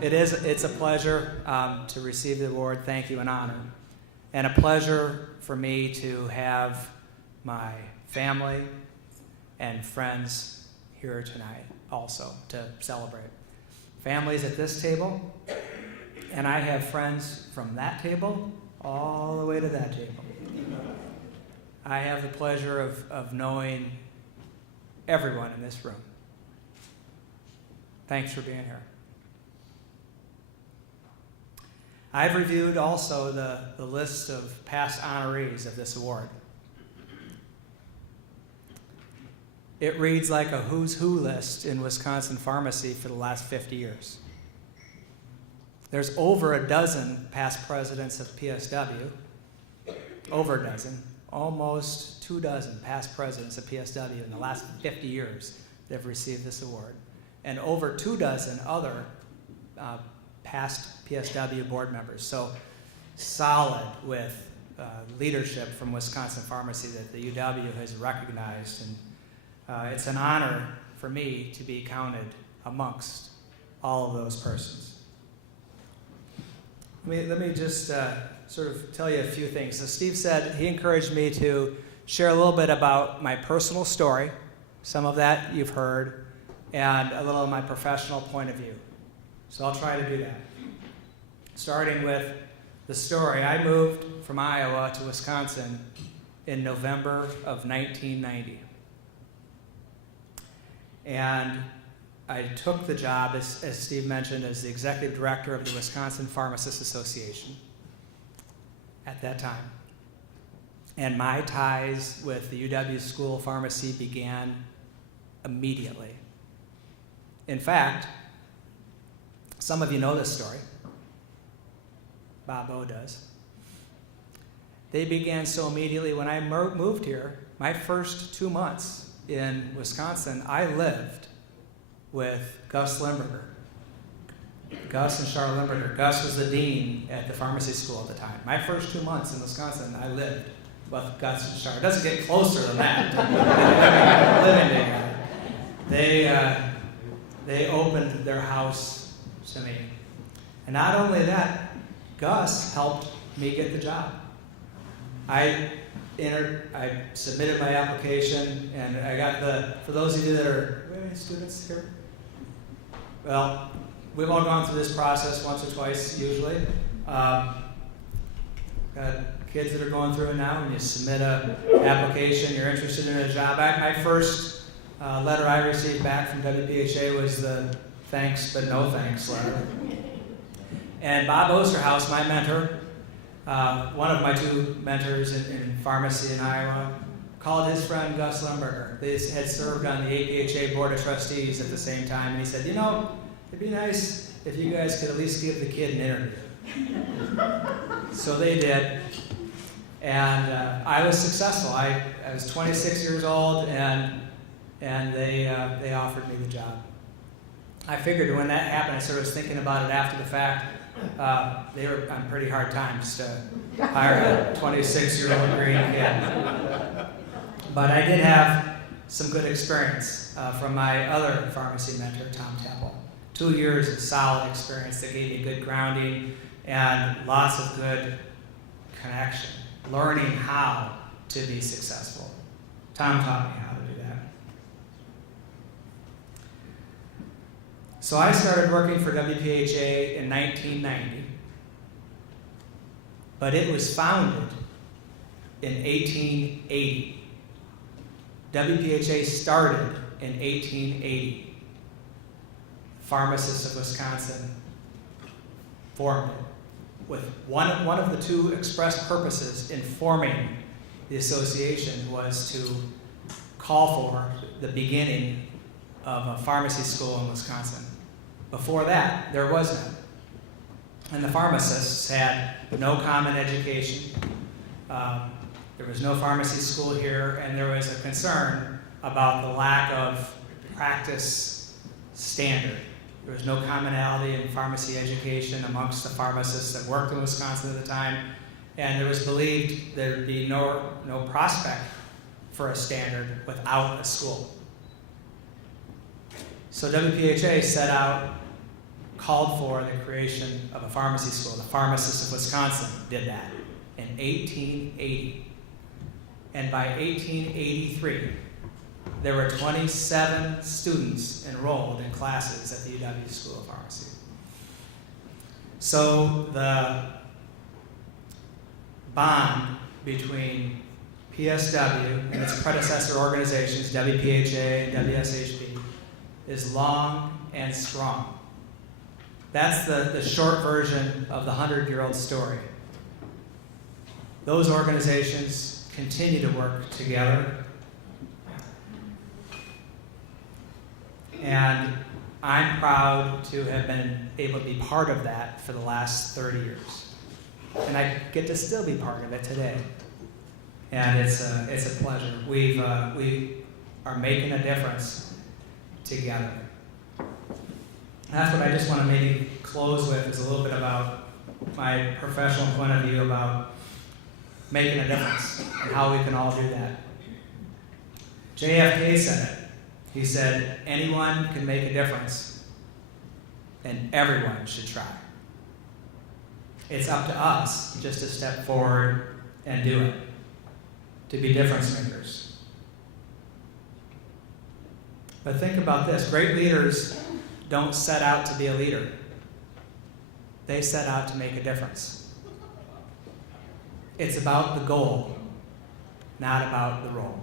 It's a pleasure to receive the award. Thank you, an honor. And a pleasure for me to have my family and friends here tonight also to celebrate. Families at this table, and I have friends from that table all the way to that table. I have the pleasure of knowing everyone in this room. Thanks for being here. I've reviewed also the list of past honorees of this award. It reads like a who's who list in Wisconsin pharmacy for the last 50 years. There's over a dozen past presidents of PSW, over a dozen, almost 24 past presidents of PSW in the last 50 years that have received this award, and over 24 other past PSW board members. So solid with leadership from Wisconsin Pharmacy that the UW has recognized, and it's an honor for me to be counted amongst all of those persons. Let me just sort of tell you a few things. So Steve said he encouraged me to share a little bit about my personal story, some of that you've heard, and a little of my professional point of view. So I'll try to do that. Starting with the story, I moved from Iowa to Wisconsin in November of 1990. And I took the job, as Steve mentioned, as the executive director of the Wisconsin Pharmacists Association at that time. And my ties with the UW School of Pharmacy began immediately. In fact, some of you know this story. Bob O does. They began so immediately. When I moved here, my first 2 months in Wisconsin, I lived with Gus Limburger. Gus and Charlotte Limburger. Gus was the dean at the pharmacy school at the time. My first 2 months in Wisconsin, I lived with Gus and Charlotte. It doesn't get closer than that. Living together. They opened their house to me. And not only that, Gus helped me get the job. I submitted my application, and I got for those of you that are, do we have any students here? Well, we've all gone through this process once or twice, usually. Got kids that are going through it now, and you submit an application, you're interested in a job. My first letter I received back from WPHA was the thanks but no thanks letter. And Bob Osterhaus, my mentor, one of my two mentors in pharmacy in Iowa, called his friend Gus Limburger. They had served on the APHA Board of Trustees at the same time, and he said, it'd be nice if you guys could at least give the kid an interview. So they did, and I was successful. I was 26 years old, and they offered me the job. I figured when that happened, I sort of was thinking about it after the fact. They were on pretty hard times to hire a 26-year-old green kid. But I did have some good experience from my other pharmacy mentor, Tom Temple. 2 years of solid experience that gave me good grounding and lots of good connection, learning how to be successful. Tom taught me how to do that. So I started working for WPHA in 1990, but it was founded in 1880. WPHA started in 1880. Pharmacists of Wisconsin formed it with one of the two express purposes in forming the association was to call for the beginning of a pharmacy school in Wisconsin. Before that, there was none. And the pharmacists had no common education. There was no pharmacy school here, and there was a concern about the lack of practice standard. There was no commonality in pharmacy education amongst the pharmacists that worked in Wisconsin at the time, and it was believed there would be no prospect for a standard without a school. So WPHA set out called for the creation of a pharmacy school. The pharmacists of Wisconsin did that in 1880. And by 1883, there were 27 students enrolled in classes at the UW School of Pharmacy. So the bond between PSW and its predecessor organizations, WPHA and WSHB, is long and strong. That's the short version of the 100-year-old story. Those organizations continue to work together. And I'm proud to have been able to be part of that for the last 30 years. And I get to still be part of it today. And it's a pleasure. We are making a difference together. That's what I just want to maybe close with, is a little bit about my professional point of view about making a difference and how we can all do that. JFK said it. He said, anyone can make a difference, and everyone should try. It's up to us just to step forward and do it, to be difference makers. But think about this. Great leaders don't set out to be a leader. They set out to make a difference. It's about the goal, not about the role.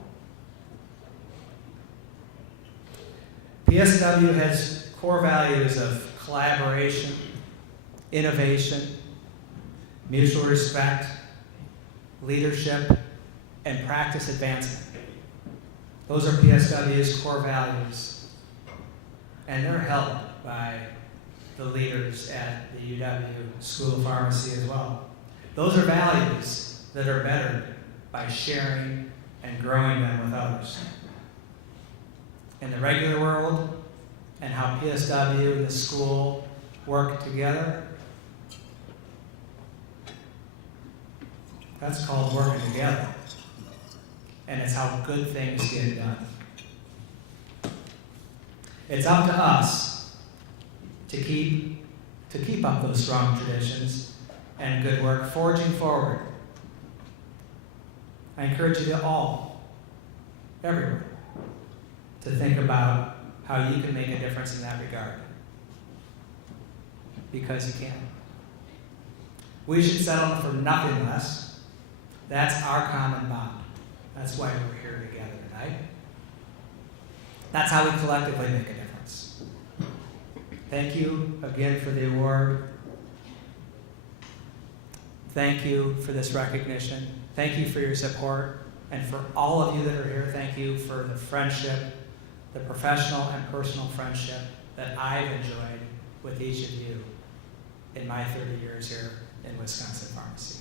PSW has core values of collaboration, innovation, mutual respect, leadership, and practice advancement. Those are PSW's core values, and they're held by the leaders at the UW School of Pharmacy as well. Those are values that are bettered by sharing and growing them with others. In the regular world, and how PSW and the school work together, that's called working together. And it's how good things get done. It's up to us to keep up those strong traditions and good work, forging forward. I encourage you to all, everyone, to think about how you can make a difference in that regard. Because you can. We should settle for nothing less. That's our common bond. That's why we're here together tonight. That's how we collectively make a difference. Thank you again for the award. Thank you for this recognition. Thank you for your support. And for all of you that are here, thank you for the friendship, the professional and personal friendship that I've enjoyed with each of you in my 30 years here in Wisconsin Pharmacy.